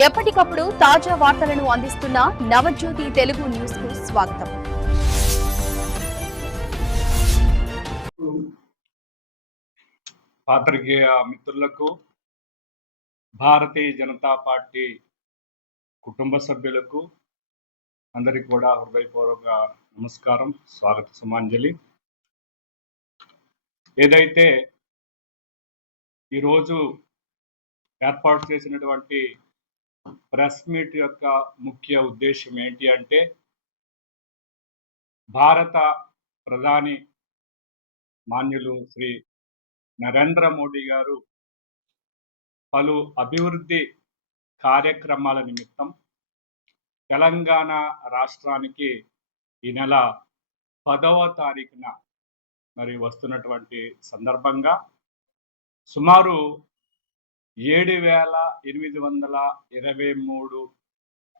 ఎప్పటికప్పుడు తాజా వార్తలను అందిస్తున్న నవజ్యోతి తెలుగు న్యూస్ కు స్వాగతం. పాత్రికేయ మిత్రులకు, భారతీయ జనతా పార్టీ కుటుంబ సభ్యులకు అందరికీ కూడా హృదయపూర్వక నమస్కారం, స్వాగత సుమాంజలి. ఏదైతే ఈరోజు ఏర్పాటు చేసినటువంటి ప్రెస్ మీట్ యొక్క ముఖ్య ఉద్దేశం ఏంటి అంటే, భారత ప్రధాని మాన్యులు శ్రీ నరేంద్ర మోడీ గారు పలు అభివృద్ధి కార్యక్రమాల నిమిత్తం తెలంగాణ రాష్ట్రానికి ఈ నెల 10వ తారీఖున మరి వస్తున్నటువంటి సందర్భంగా సుమారు 7,823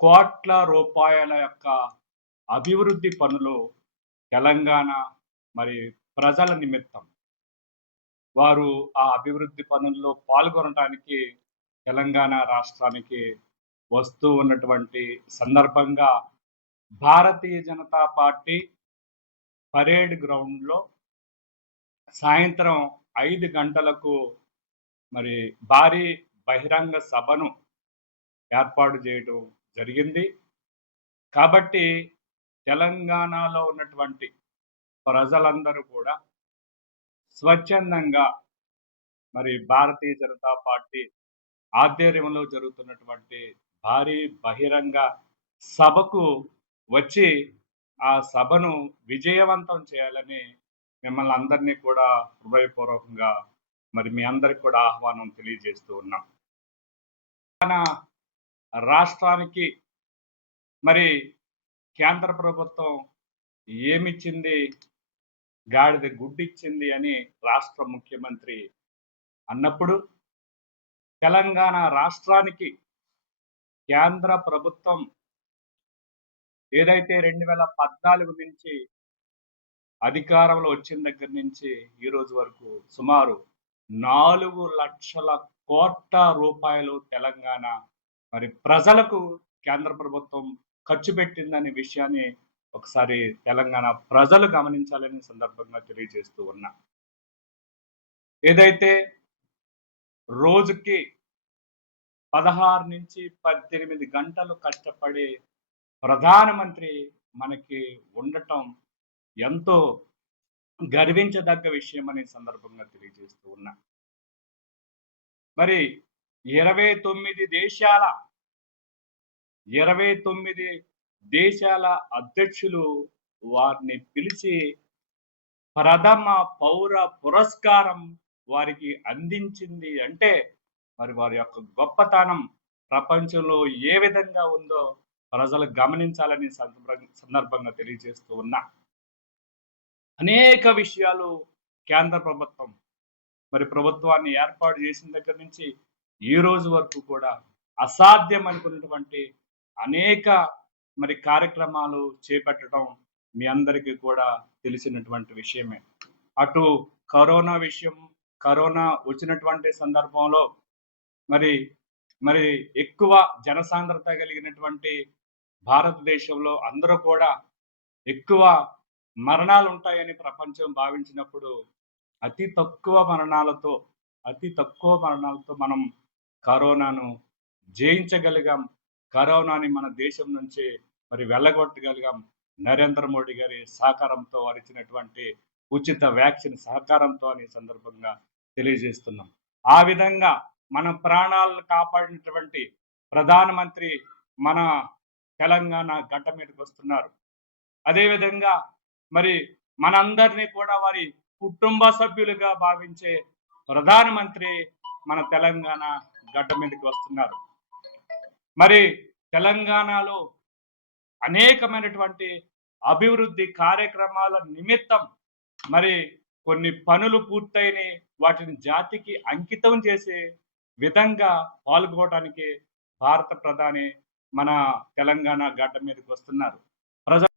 కోట్ల రూపాయల యొక్క అభివృద్ధి పనులు తెలంగాణ మరి ప్రజల నిమిత్తం వారు ఆ అభివృద్ధి పనుల్లో పాల్గొనడానికి తెలంగాణ రాష్ట్రానికి వస్తూ ఉన్నటువంటి సందర్భంగా భారతీయ జనతా పార్టీ పరేడ్ గ్రౌండ్లో సాయంత్రం 5 గంటలకు మరి భారీ బహిరంగ సభను ఏర్పాటు చేయడం జరిగింది. కాబట్టి తెలంగాణలో ఉన్నటువంటి ప్రజలందరూ కూడా స్వచ్ఛందంగా మరి భారతీయ జనతా పార్టీ ఆధ్వర్యంలో జరుగుతున్నటువంటి భారీ బహిరంగ సభకు వచ్చి ఆ సభను విజయవంతం చేయాలని మిమ్మల్ని అందరినీ కూడా హృదయపూర్వకంగా మరి మీ అందరికి కూడా ఆహ్వానం తెలియజేస్తూ ఉన్నాం. మన రాష్ట్రానికి మరి కేంద్ర ప్రభుత్వం ఏమిచ్చింది, గాడిద గుడ్డిచ్చింది అని రాష్ట్ర ముఖ్యమంత్రి అన్నప్పుడు, తెలంగాణ రాష్ట్రానికి కేంద్ర ప్రభుత్వం ఏదైతే 2014 నుంచి అధికారంలో వచ్చిన దగ్గర నుంచి ఈ రోజు వరకు సుమారు 4 లక్షల కోట్ల రూపాయలు తెలంగాణ మరి ప్రజలకు కేంద్ర ప్రభుత్వం ఖర్చు పెట్టిందనే విషయాన్ని ఒకసారి తెలంగాణ ప్రజలు గమనించాలని సందర్భంగా తెలియజేస్తూ ఉన్నా. ఏదైతే రోజుకి 16 నుంచి 18 గంటలు కష్టపడి ప్రధానమంత్రి మనకి ఉండటం ఎంతో గర్వించదగ్గ విషయం అనే సందర్భంగా తెలియజేస్తూ ఉన్నా. మరి 29 దేశాల అధ్యక్షులు వారిని పిలిచి ప్రథమ పౌర పురస్కారం వారికి అందించింది అంటే మరి వారి యొక్క గొప్పతనం ప్రపంచంలో ఏ విధంగా ఉందో ప్రజలు గమనించాలని సందర్భంగా తెలియజేస్తూ ఉన్నా. అనేక విషయాలు కేంద్ర ప్రభుత్వం మరి ప్రభుత్వాన్ని ఏర్పాటు చేసిన దగ్గర నుంచి ఈ రోజు వరకు కూడా అసాధ్యం అనుకున్నటువంటి అనేక మరి కార్యక్రమాలు చేపట్టడం మీ అందరికీ కూడా తెలిసినటువంటి విషయమే. అటు కరోనా వచ్చినటువంటి సందర్భంలో మరి ఎక్కువ జనసాంద్రత కలిగినటువంటి భారతదేశంలో అందరూ కూడా ఎక్కువ మరణాలు ఉంటాయని ప్రపంచం భావించినప్పుడు అతి తక్కువ మరణాలతో మనం కరోనాను జయించగలిగాం. కరోనాని మన దేశం నుంచి మరి వెళ్ళగొట్టగలిగాం. నరేంద్ర మోడీ గారి సహకారంతో, వారు ఇచ్చినటువంటి ఉచిత వ్యాక్సిన్ సహకారంతో అనే సందర్భంగా తెలియజేస్తున్నాం. ఆ విధంగా మన ప్రాణాలను కాపాడినటువంటి ప్రధానమంత్రి మన తెలంగాణ గడ్డ మీదకి వస్తున్నారు. అదేవిధంగా మరి మనందరినీ కూడా వారి కుటుంబ సభ్యులుగా భావించే ప్రధానమంత్రి మన తెలంగాణ గడ్డ మీదకి వస్తున్నారు. మరి తెలంగాణలో అనేకమైనటువంటి అభివృద్ధి కార్యక్రమాల నిమిత్తం మరి కొన్ని పనులు పూర్తయినాయి. వాటిని జాతికి అంకితం చేసే విధంగా పాల్గొనడానికి భారత ప్రధాని మన తెలంగాణ గడ్డ మీదకి వస్తున్నారు.